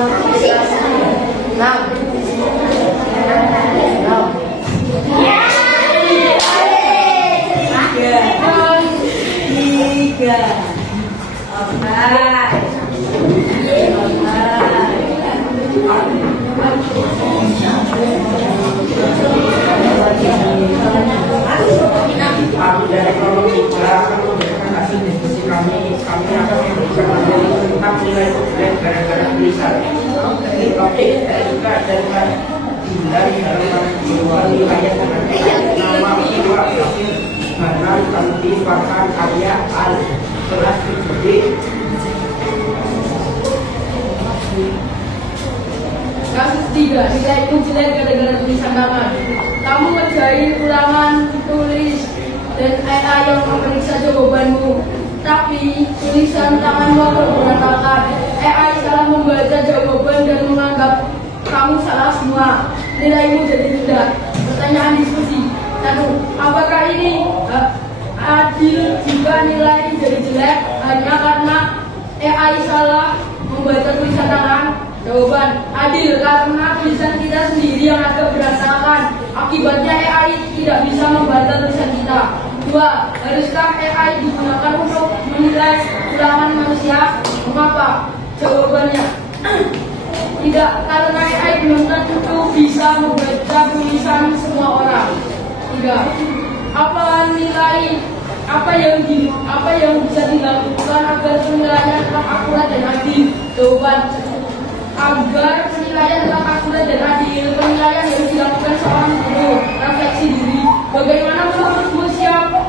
Dari kelompok 3 akan memberikan hasil diskusi kami akan memberikan materi tentang nilai jelek gara-gara tulisan. Ini topik juga dari dalam wilayah nama Iwa Fakir Hanan Kanti Farhan Arya Al kelas 7D. Kasus 3, nilaimu jelek gara-gara tulisan tangan. Kamu ngerjain ulangan tulis dan AI yang memeriksa jawabanmu, tapi tulisan tanganmu berantakan. AI salah membaca jawaban dan menganggap kamu salah semua. Nilaimu jadi rendah. Pertanyaan diskusi 1. Apakah ini adil jika nilai jadi jelek hanya karena AI salah membaca tulisan tangan? Jawaban, adil karena tulisan kita sendiri yang agak berantakan. Akibatnya AI tidak bisa membaca tulisan kita. 2. Haruskah AI digunakan untuk menilai ulangan manusia? Mengapa? Jawabannya, tidak, karena AI belum tentu bisa membaca tulisan semua orang. 3. Apa yang bisa dilakukan agar penilaian tetap akurat dan adil? Jawaban, agar penilaian tetap akurat dan adil, penilaian harus dilakukan seorang guru. Refleksi diri, bagaimana menurutmu siapa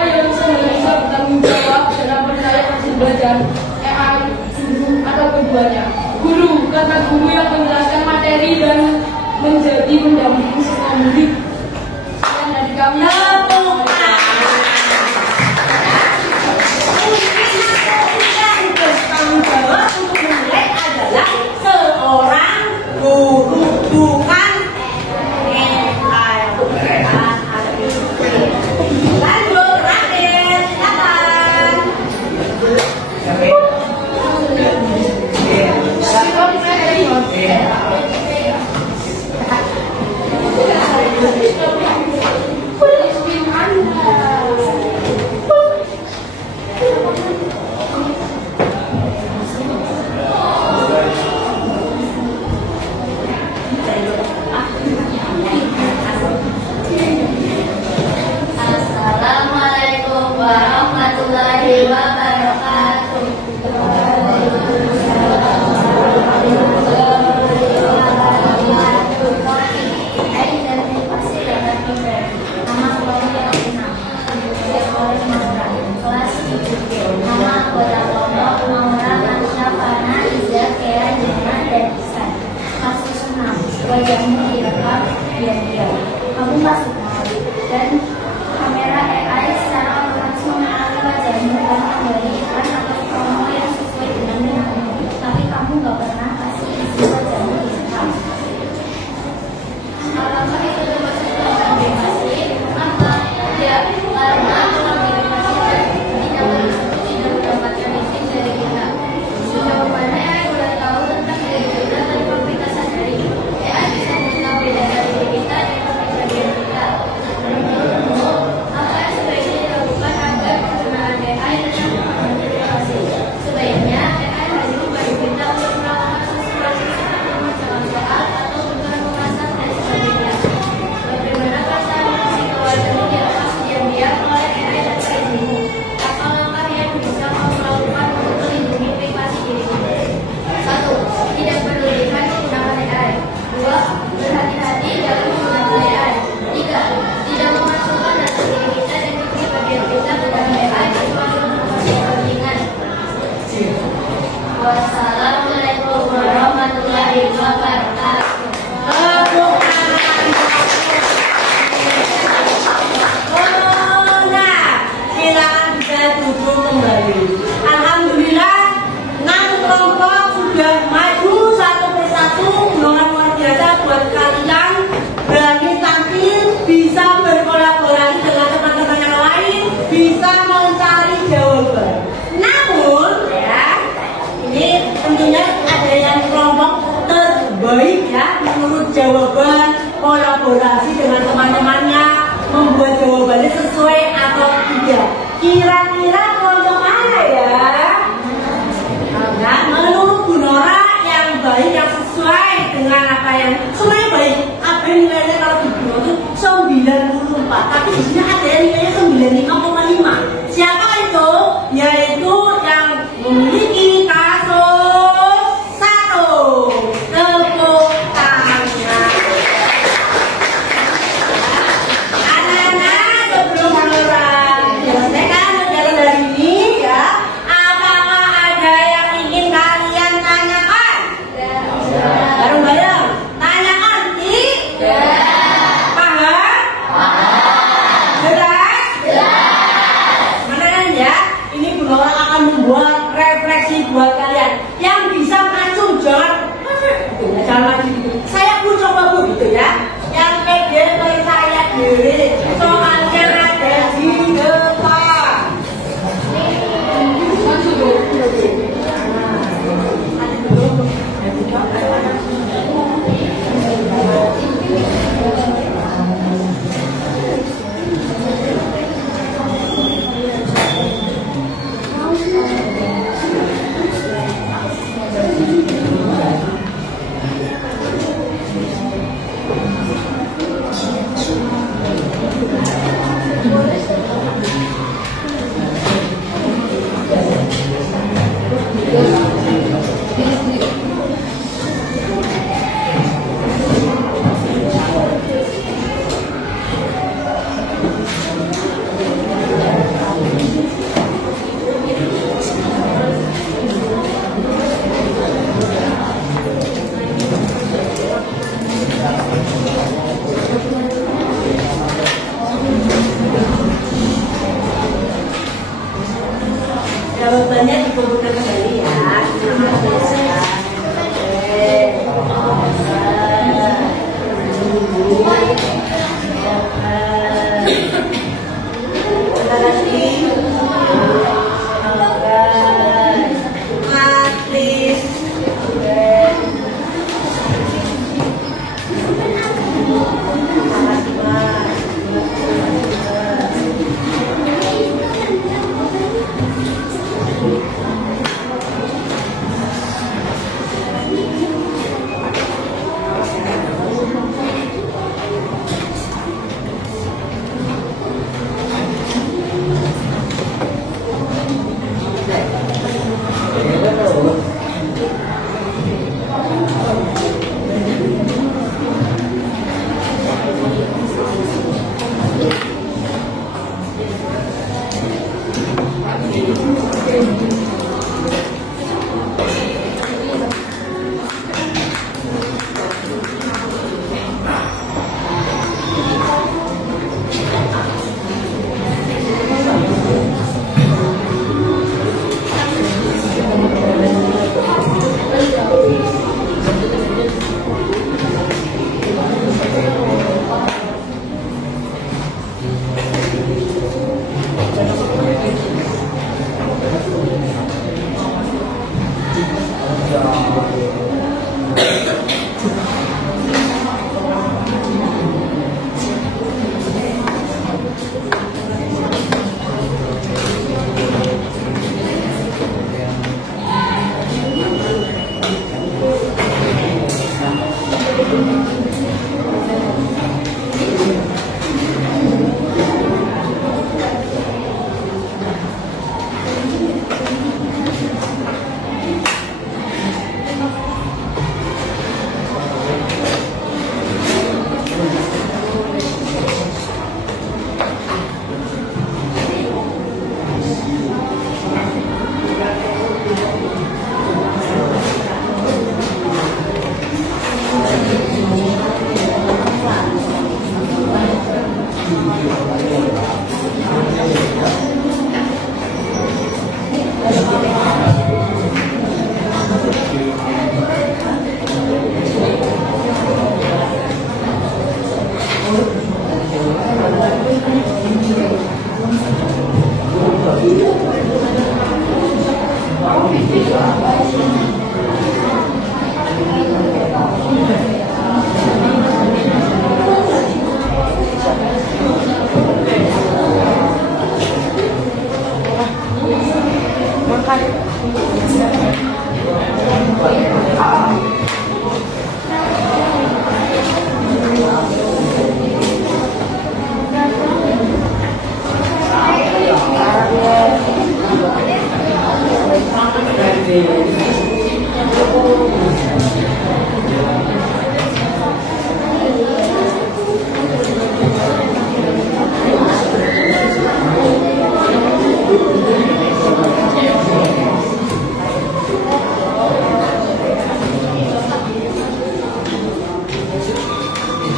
yang bisa bertanggung jawab dalam penilaian hasil belajar? AI, guru, atau keduanya? Guru, karena guru yang menjelaskan materi dan menjadi pendamping semua murid. Sekian dari kami. Bertanggung jawab untuk menilai adalah seorang guru, bukan AI. Lanjut, Raden, silakan. Assalamualaikum warahmatullahi wabarakatuh. Kelas 7 nama anggota kelompok Maura Mansha Fana Iza Kea Jena dan Isan. Kasus 6. Wajahmu direkam diam-diam. Kamu masuk mal dan kamera AI secara otomatis mengenali wajahmu dan memberikan atau promo yang sesuai dengan minatmu. Tapi kamu gak pernah kasih isi wajahmu direkam. Apakah itu termasuk program privasi? Kenapa? Ya, karena program privasi tidak mendapatkan izin dari kita. Jawabannya AI boleh tahu tentang diri kita tanpa kita sadari. AI bisa mengetahui data diri kita dan kepribadian kita. menurut jawaban, kolaborasi dengan teman-temannya, membuat jawabannya sesuai atau tidak. Kira-kira kelompok mana ya? Nah, menurut Bu Nora yang baik, yang sesuai dengan apa yang semuanya baik. Apa yang nilainya kalau di Bu Nora itu 94, tapi di sini ada yang nilainya 95,5. Siapa itu? Yaitu yang memiliki kasus 1. Tepuk tangan. Anak-anak, sebelum orang menyelesaikan pelajaran hari ini ya, apakah ada yang ingin kalian tanyakan? Bareng-bareng. Tanyakan, paham? Jelas?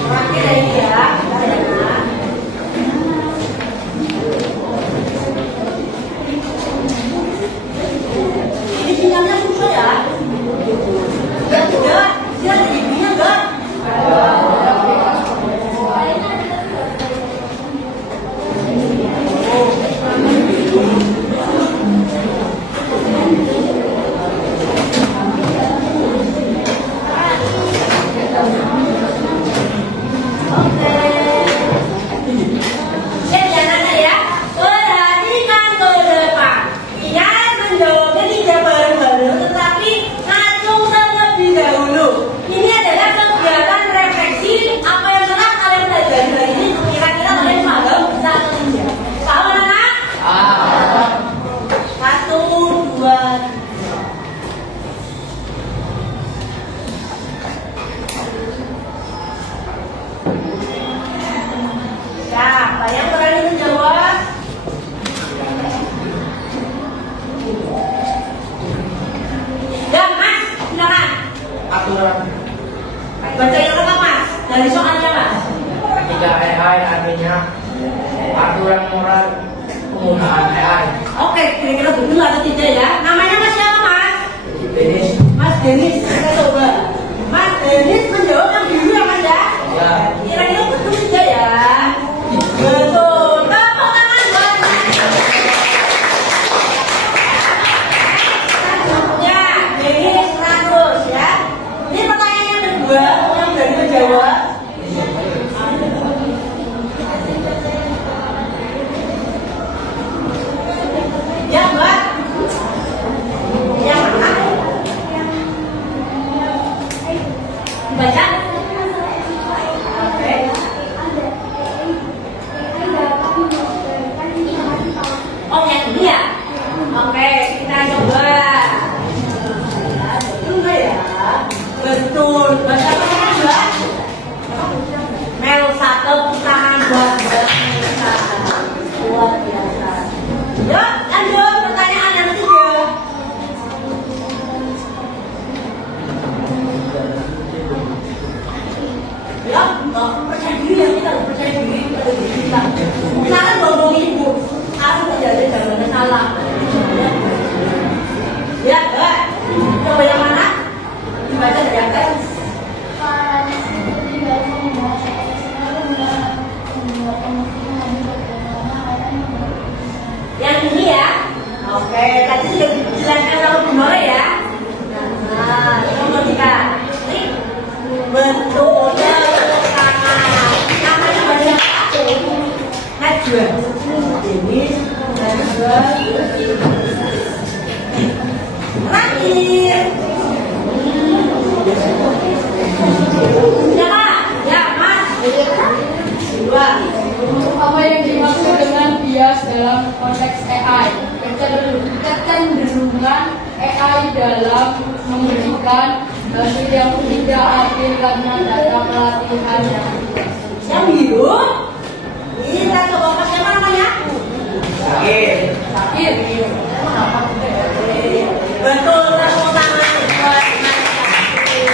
Terakhir ya ini ya. Ini sinyalnya susah ya. Ya tidak, dia ada ibunya enggak? Siapa yang berani menjawab? Ya, Mas, silakan. Aturan Baca yang lengkap, Mas. Dari soalnya, Mas. ketika AI artinya aturan moral penggunaan AI. Oke, kira-kira betul atau tidak ya? Namanya Mas siapa, Mas? Denis. Mas Denis. Kita coba. Mas Denis menjawab yang biru ya, Mas ya? Ya. Kira-kira betul tidak ya? Betul. Tepuk tangan buat Mas. Ya, Denis terus ya. Ini pertanyaan yang kedua yang dari menjawab. Ya, Mbak. Yang mana? Baca. Oke. Oh, yang ini ya? Oke, kita coba. Betul nggak ya? Betul. Baca apa, Mbak? Mel satu tangan buat Mbak Melisa. Luar biasa. Ya, lanjut pertanyaan yang ketiga. Ya, percaya diri ya, kita harus percaya diri pada diri kita. Jangan bohong ibu, harus menjadi jawabannya salah. Ya, Mbak, coba yang mana? Dibaca dari atas. Yang ini ya. Oke, tadi sudah dijelaskan sama Bu Nora ya. Nah, nomor 3. Betul, tangan. Namanya banyak apa? Najwa. Denis, Najwa. Terakhir. Ya, ya, Mas. Dua. Apa yang dimaksud dengan bias dalam konteks AI? Kecenderungan AI dalam memberikan hasil yang tidak adil karena data pelatihan yang tidak sesuai. Yang biru. Ini kita coba pakai apa namanya? Sakit. Betul, tepuk tangan buat Mas Sakit.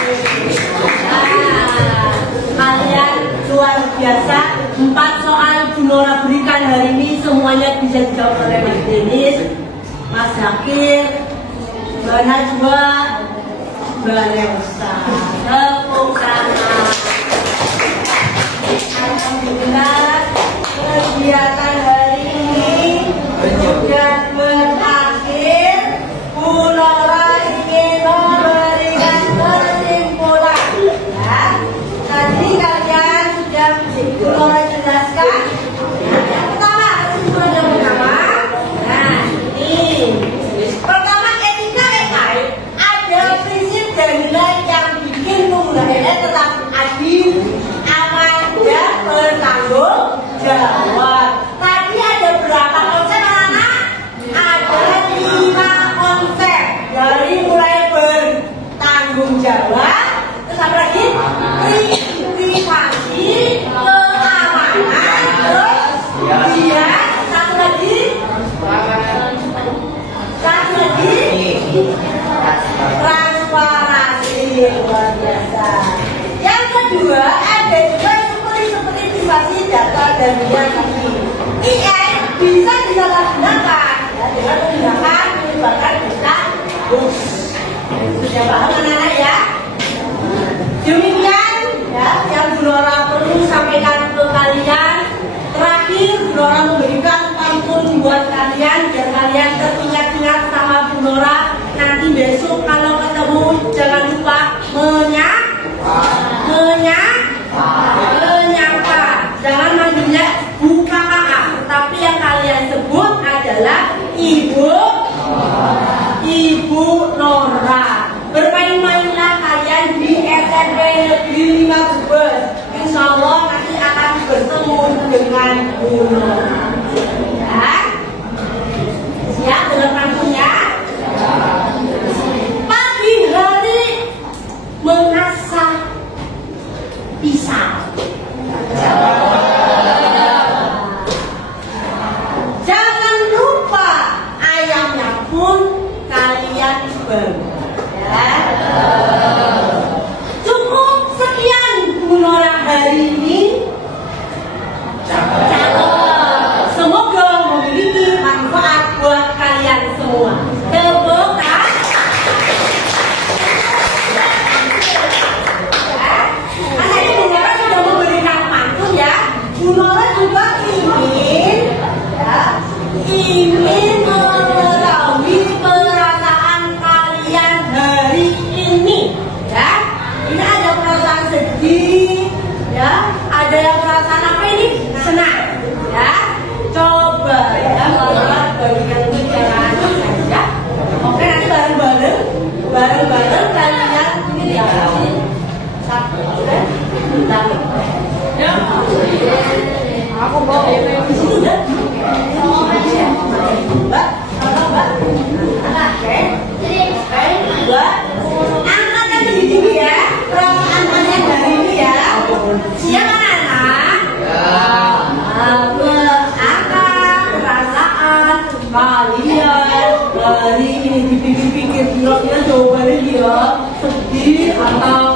Nah, kalian luar biasa. 4 soal Bu Nora berikan hari ini semuanya bisa dijawab oleh Mas Denis, Mas Zakir, Mbak Najwa, Mbak Leusa. Tepuk tangan. Alhamdulillah, kegiatan hari ini sudah berakhir. Bu Nora ingin memberikan kesimpulan. Ya, tadi kalian sudah Bu Nora jelaskan. Yang pertama, kesimpulan yang pertama. Nah, ini pertama, etika AI ada prinsip dan nilai yang bikin penggunaan AI tetap adil dan dunia ini. IN bisa disalahgunakan ya, dengan menggunakan melibatkan kata bus. Sudah paham anak-anak ya? Demikian ya yang Bu Nora perlu sampaikan ke kalian. Terakhir Bu Nora memberikan pantun buat kalian biar kalian teringat-ingat sama Bu Nora. Nanti besok kalau ketemu jangan lupa menyapa. Jangan manggilnya Bu Kakak, tapi yang kalian sebut adalah Ibu Nora. Bermain-mainlah kalian di SMP Negeri 5 Brebes. Insya Allah nanti akan bertemu dengan Bu Nora. Ya, siap dengan pantunnya? Pagi hari mengasah pisang. Jangan lupa ayamnya pun kalian beli. Ya. Cukup sekian Bu Nora hari ini. Semoga memiliki manfaat buat kalian semua. Tepuk tangan. Tadi Bu Nora sudah memberikan pantun ya. Bu Nora juga ingin mengetahui perasaan kalian hari ini ya. Ini ada perasaan sedih ya, ada yang perasaan apa ini? Senang ya. Coba ya bagikan bicara saja. Oke, nanti bareng-bareng kalian ini ya. Satu, oke. Ya. Aku bawa di sini ya. Mbak, angkat aja di sini ya. Perasaan kalian hari ini ya. Siap anak-anak? Angkat perasaan kalian hari ini. Dipikir-pikir, kira-kira jawabannya dia sedih atau